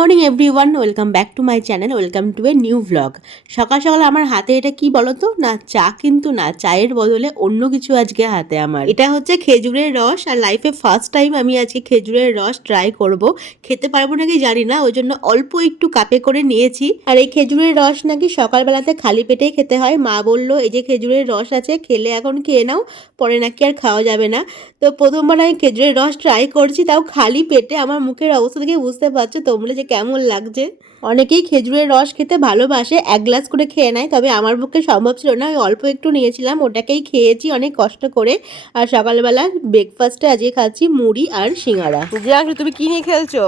Morning everyone, welcome back to my channel, welcome to a new vlog. সকাল সকাল আমার হাতে এটা কি বলো তো, না চা, কিন্তু না, চায়ের বদলে অন্য কিছু আজকে হাতে আমার। এটা হচ্ছে খেজুরের রস, আর লাইফে ফার্স্ট টাইম আমি আজকে খেজুরের রস ট্রাই করব। খেতে পারবো নাকি জানি না, ওই জন্য অল্প একটু কাপে করে নিয়েছি। আর এই খেজুরের রস নাকি সকালবেলাতে খালি পেটেই খেতে হয়। মা বললো এই যে খেজুরের রস আছে, খেলে এখন খেয়ে নাও, পরে নাকি আর খাওয়া যাবে না। তো প্রথমবার আমি খেজুরের রস ট্রাই করছি, তাও খালি পেটে। আমার মুখের অবস্থা দেখে বুঝতে পারছো তোমরা যে কেমন লাগছে। অনেকেই খেজুরের রস খেতে ভালোবাসে, এক গ্লাস করে খেয়ে নেয়, তবে আমার পক্ষে সম্ভব ছিল না। আমি অল্প একটু নিয়েছিলাম, ওটাকেই খেয়েছি অনেক কষ্ট করে। আর সকালবেলা ব্রেকফাস্টে আজকে খাচ্ছি মুড়ি আর সিঙ্গারা। যাক, তুমি কি নিয়ে খেলছো?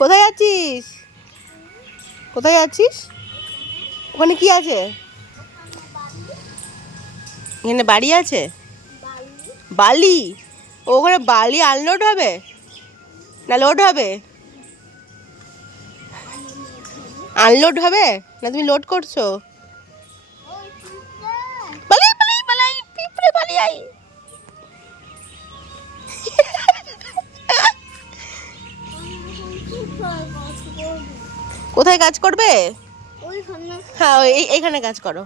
কোথায় যাচ্ছিস? কোথায় যাচ্ছিস? ওখানে কি আছে? এখানে বাড়ি আছে? বালি? ওখানে বালি আনলোড হবে না লোড হবে? আনলোড হবে না তুমি লোড করছো? পালাই পালাই পালাই, পিঁপড়ে পালিয়ে। কোথায় কাজ করবে? হ্যাঁ, এইখানে কাজ করো।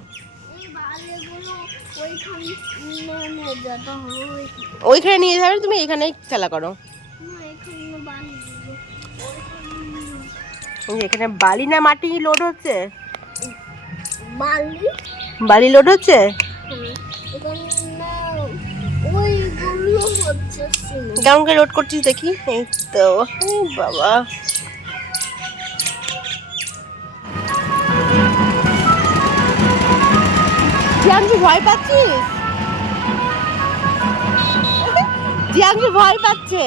ওইখানে নিয়ে যাবে, তুমি এখানেই খেলা করো। এখানে বালি না মাটি লোড হচ্ছে? বালি লোড হচ্ছে। কেমন করে লোড করছিস দেখি। এই তো বাবা, জিয়াংশু ভয় পাচ্ছিস? জিয়াংশু ভয় পাচ্ছে।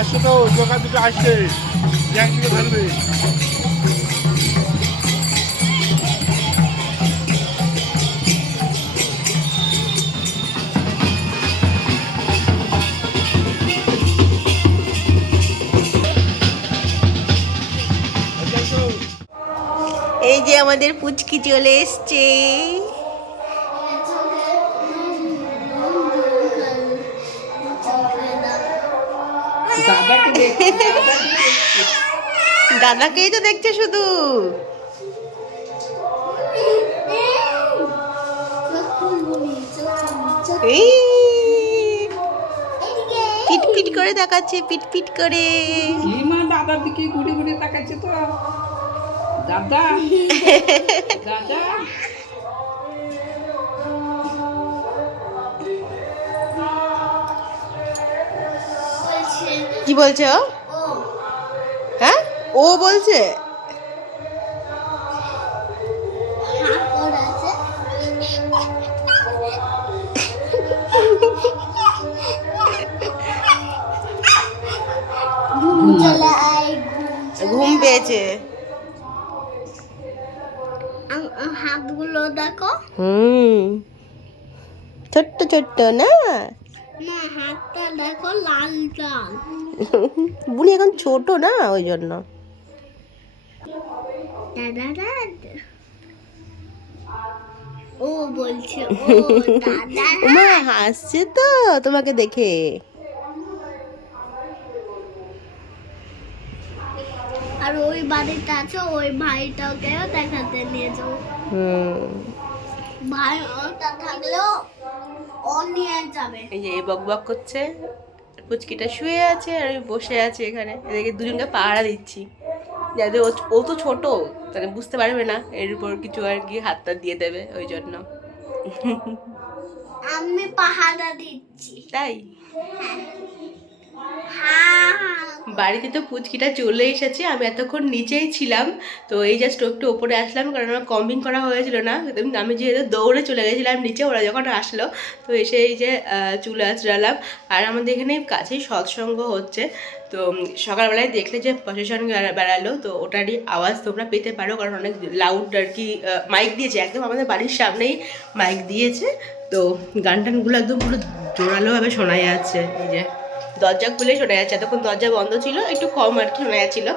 আসছে তো, দোকান দুটো আসছে, একদিকে ধরবে। এই যে আমাদের পুচকি চলে এসছে। দাদাকেই তো দেখছে শুধু। পিট পিট করে দেখাচ্ছে, পিট পিট করে। দাদার দিকে ঘুরে ঘুরে তাকাচ্ছে তো। দাদা দাদা কি বলছে ও? হ্যাঁ, ও বলছে। ঘুম পেয়েছে। হাতগুলো দেখো। ছোট্ট ছোট্ট না? না, হাতটা দেখো লাল লাল। বুনি এখন ছোট না, ওই জন্য। ও বলছে ও দাদা উমা হাসছে তো তোমাকে দেখে। আর ওই বাড়িতে আছে ওই ভাইটাকেও দেখাতে নিয়ে যাও। ভাই ওটা থাকলেও ও নিয়ে যাবে। এই যে বক বক করছে, পুচকিটা শুয়ে আছে আর আমি বসে আছি এখানে, এদিকে দুজনকে পাহারা দিচ্ছি যাতে ও তো ছোট, মানে বুঝতে পারবে না, এর উপর কিছু আর কি হাতটা দিয়ে দেবে ওই জন্য। আমি পাহারা দিচ্ছি। তাই হ্যাঁ বাড়িতে তো পুচকিটা চলে এসেছে, আমি এতক্ষণ নিচেই ছিলাম, তো এই জাস্ট একটু ওপরে আসলাম কারণ আমার কম্বিং করা হয়েছিল না, আমি যেহেতু দৌড়ে চলে গেছিলাম নিচে, ওরা যখন আসলো তো এসে এই যে চুল আঁচড়ালাম। আর আমাদের এখানে কাছেই সৎসঙ্গ হচ্ছে, তো সকালবেলায় দেখলে যে প্রসেশন বেড়ালো, তো ওটারই আওয়াজ তোমরা পেতে পারো কারণ অনেক লাউড আর কি মাইক দিয়েছে, একদম আমাদের বাড়ির সামনেই মাইক দিয়েছে, তো গান টানগুলো একদম পুরো জোরালোভাবে শোনা যাচ্ছে। এই যে দরজা খুলেই শোনা যাচ্ছে, এতক্ষণ দরজা বন্ধ ছিল, একটু কম আর কি শোনা যাচ্ছিলো,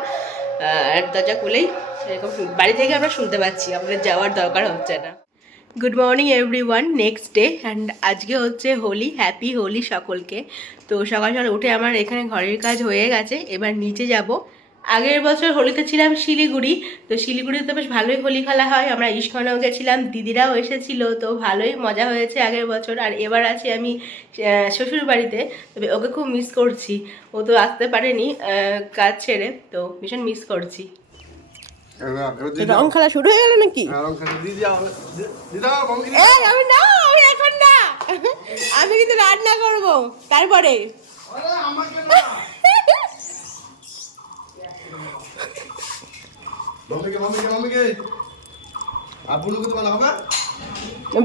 আর দরজা খুলেই এরকম বাড়ি থেকে আমরা শুনতে পাচ্ছি, আমাদের যাওয়ার দরকার হচ্ছে না। Good morning everyone, next day, and আজকে হচ্ছে হোলি, হ্যাপি হোলি সকলকে। তো সকাল সকাল উঠে আমার এখানে ঘরের কাজ হয়ে গেছে, এবার নিচে যাব। আগের বছর হোলিতে ছিলাম শিলিগুড়ি, তো শিলিগুড়িতে তো বেশ ভালোই হোলি খেলা হয়, আমরা ইস্কনেও গেছিলাম, দিদিরাও এসেছিলো, তো ভালোই মজা হয়েছে আগের বছর। আর এবার আছি আমি শ্বশুর বাড়িতে, তবে ওকে খুব মিস করছি, ও তো আসতে পারেনি কাজ ছেড়ে, তো ভীষণ মিস করছি। রং খেলা শুরু হয়ে গেল নাকি? এই আমি না, আমি এখন না, আমি কিন্তু রান্না করব তারপরে।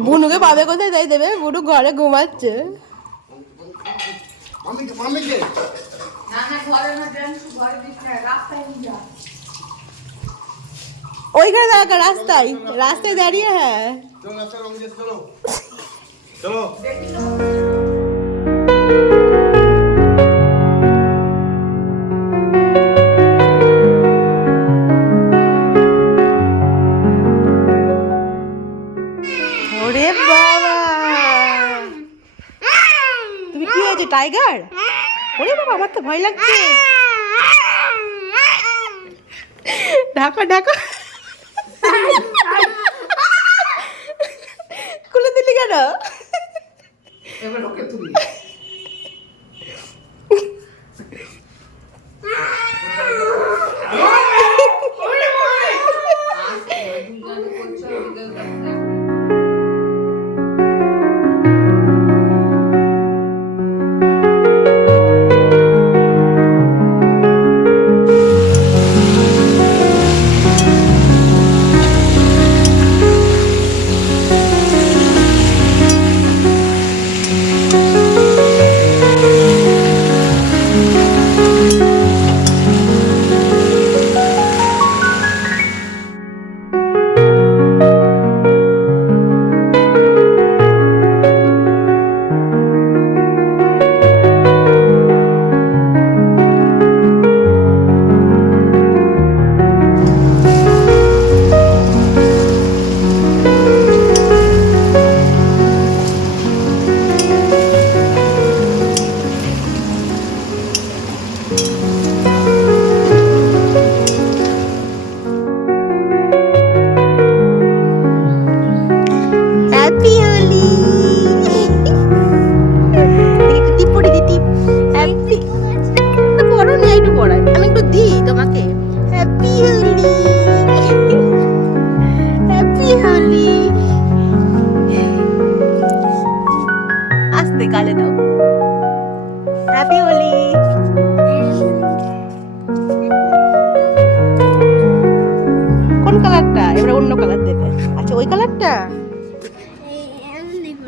বুনুকে পাবে কোথায়, তাই দেবে, বুনু ঘরে ঘুমাচ্ছে। ওইখানে দাঁড়া, রাস্তায় রাস্তায় দাঁড়িয়ে, হ্যাঁ চলো ওরে বাবা, তুমি কি হয়েছে টাইগার? ওরে বাবা আমার তো ভয় লাগছে, ঢাকা ঢাকা, খুলে দিলি কেন?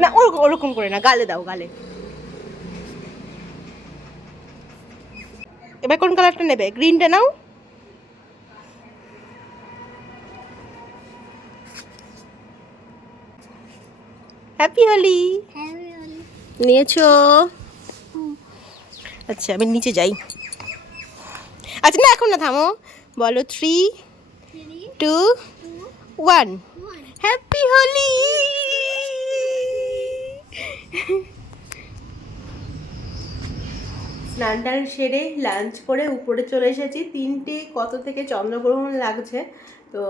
না ওরকম করে না, গালে দাও, গালে। এবার কোন কালারটা নেবে? গ্রিনটা নাও। হ্যাপি হোলি। নিয়েছো? আচ্ছা আমি নিচে যাই। আচ্ছা না এখন না, থামো, বলো 3, 2, 1 হ্যাপি হোলি। স্নান টান সেরে লাঞ্চ করে উপরে চলে এসেছি। 3টে কত থেকে চন্দ্রগ্রহণ লাগছে, তো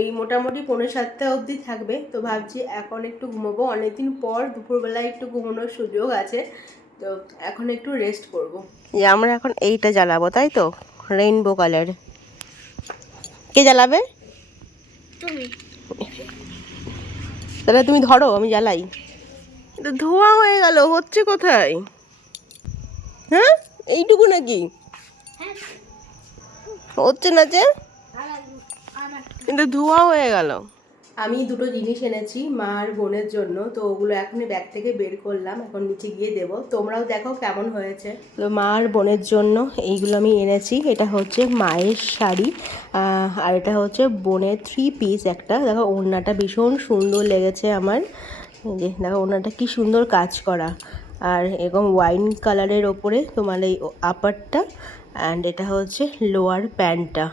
এই মোটামুটি 6:45 অবধি থাকবে। তো ভাবছি এখন একটু ঘুমোবো, অনেকদিন পর দুপুরবেলায় একটু ঘুমানোর সুযোগ আছে, তো এখন একটু রেস্ট করব। আমরা এখন এইটা জ্বালাবো, তাই তো, রেইনবো কালার। কে জ্বালাবে? তুমি তাহলে তুমি ধরো, আমি জ্বালাই। এটা ধোঁয়া হয়ে গেল, হচ্ছে কোথায়? হ্যাঁ, এইটুকু নাকি হচ্ছে না যে, কিন্তু ধোঁয়া হয়ে গেল। আমি দুটো জিনিস এনেছি মা আর বোনের জন্য, তো ওগুলো এখনই ব্যাগ থেকে বের করলাম, এখন নিচে গিয়ে দেবো। তোমরাও দেখো কেমন হয়েছে। তো মা আর বোনের জন্য এইগুলো আমি এনেছি। এটা হচ্ছে মায়ের শাড়ি, আর এটা হচ্ছে বোনের 3 পিস একটা। দেখো ওড়নাটা ভীষণ সুন্দর লেগেছে আমার। এই যে দেখো ওড়নাটা কি সুন্দর কাজ করা, আর এরকম ওয়াইন কালারের ওপরে তোমার এই আপারটা, অ্যান্ড এটা হচ্ছে লোয়ার প্যান্টটা।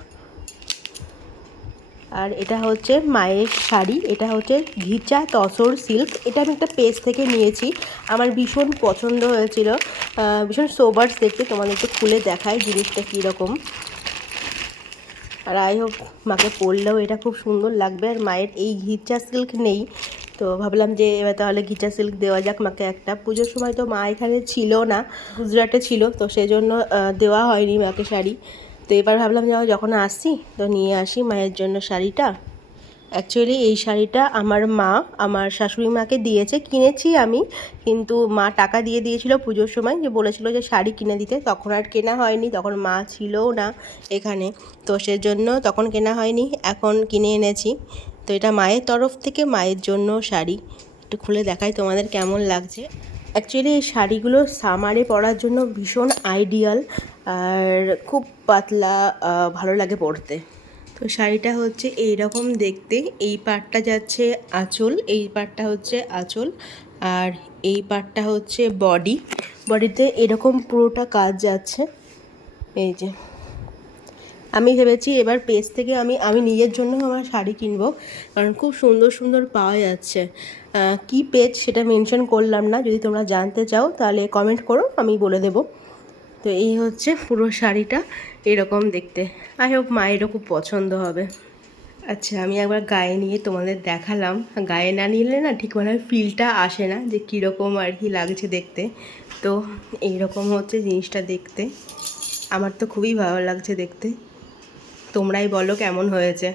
আর এটা হচ্ছে মায়ের শাড়ি, এটা হচ্ছে ঘিচা তসর সিল্ক। এটা আমি একটা পেজ থেকে নিয়েছি, আমার ভীষণ পছন্দ হয়েছিল, ভীষণ সোবার্স দেখতে। তোমাদের একটু খুলে দেখায় জিনিসটা কীরকম। আর আই হোপ মাকে পরলেও এটা খুব সুন্দর লাগবে। আর মায়ের এই ঘিচা সিল্ক নেই, তো ভাবলাম যে এবার তাহলে ঘিচা সিল্ক দেওয়া যাক মাকে একটা। পুজোর সময় তো মা এখানে ছিল না, গুজরাটে ছিল, তো সেজন্য দেওয়া হয়নি মাকে শাড়ি। তো এবার ভাবলাম যে যখন আসছি তো নিয়ে আসি মায়ের জন্য শাড়িটা। অ্যাকচুয়ালি এই শাড়িটা আমার মা আমার শাশুড়ি মাকে দিয়েছে, কিনেছি আমি, কিন্তু মা টাকা দিয়ে দিয়েছিল পুজোর সময়, যে বলেছিল যে শাড়ি কিনে দিতে। তখন আর কেনা হয়নি, তখন মা ছিলও না এখানে, তো সেজন্য তখন কেনা হয়নি, এখন কিনে এনেছি। তো এটা মায়ের তরফ থেকে মায়ের জন্য শাড়ি। একটু খুলে দেখাই তোমাদের কেমন লাগছে। অ্যাকচুয়ালি এই শাড়িগুলো সামারে পরার জন্য ভীষণ আইডিয়াল, আর খুব পাতলা, ভালো লাগে পরতে। তো শাড়িটা হচ্ছে এইরকম দেখতে। এই পার্টটা যাচ্ছে আঁচল, এই পার্টটা হচ্ছে আঁচল, আর এই পার্টটা হচ্ছে বডি। বডিতে এরকম পুরোটা কাজ যাচ্ছে। এই যে আমি ভেবেছি এবার পেজ থেকে আমি নিজের জন্য আমার শাড়ি কিনবো, কারণ খুব সুন্দর সুন্দর পাওয়া যাচ্ছে। কি পেজ সেটা মেনশন করলাম না, যদি তোমরা জানতে চাও তাহলে কমেন্ট করো, আমি বলে দেবো। তো এই হচ্ছে পুরো শাড়িটা, এরকম দেখতে। আই হোপ মায়েরও খুব পছন্দ হবে। আচ্ছা, আমি একবার গায়ে নিয়ে তোমাদের দেখালাম। গায়ে না নিলে না ঠিক মানে ফিলটা আসে না যে কীরকম আর কি লাগছে দেখতে। তো এইরকম হচ্ছে জিনিসটা দেখতে, আমার তো খুবই ভালো লাগছে দেখতে। তোমরাই বলো কেমন হয়েছে।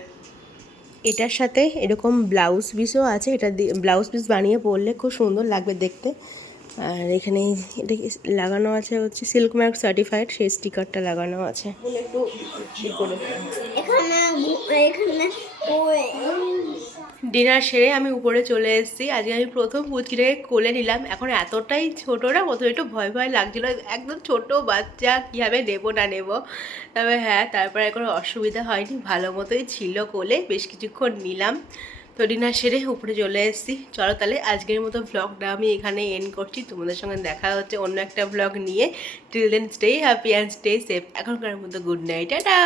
এটার সাথে এরকম ব্লাউজ পিসও আছে, এটা ব্লাউজ পিস বানিয়ে পরলে খুব সুন্দর লাগবে দেখতে। আর এখানে এটা লাগানো আছে হচ্ছে সিল্ক মার্ক সার্টিফাইড, সেই স্টিকারটা লাগানো আছে। একটু ডিনার সেরে আমি উপরে চলে এসেছি। আজকে আমি প্রথম পুচকিটাকে কোলে নিলাম। এখন এতটাই ছোটো না, প্রথমে একটু ভয় ভয় লাগছিলো, একদম ছোট বাচ্চা, কীভাবে নেবো না নেবো। তবে হ্যাঁ, তারপরে কোনো অসুবিধা হয়নি, ভালো মতোই ছিল কোলে, বেশ কিছুক্ষণ নিলাম। তো ডিনার সেরে উপরে চলে এসেছি। চলো তাহলে আজকের মতো ভ্লগটা আমি এখানে এন্ড করছি। তোমাদের সঙ্গে দেখা হচ্ছে অন্য একটা ভ্লগ নিয়ে। Till then stay happy and stay safe. এখনকার মতো গুড নাইট, টাটা।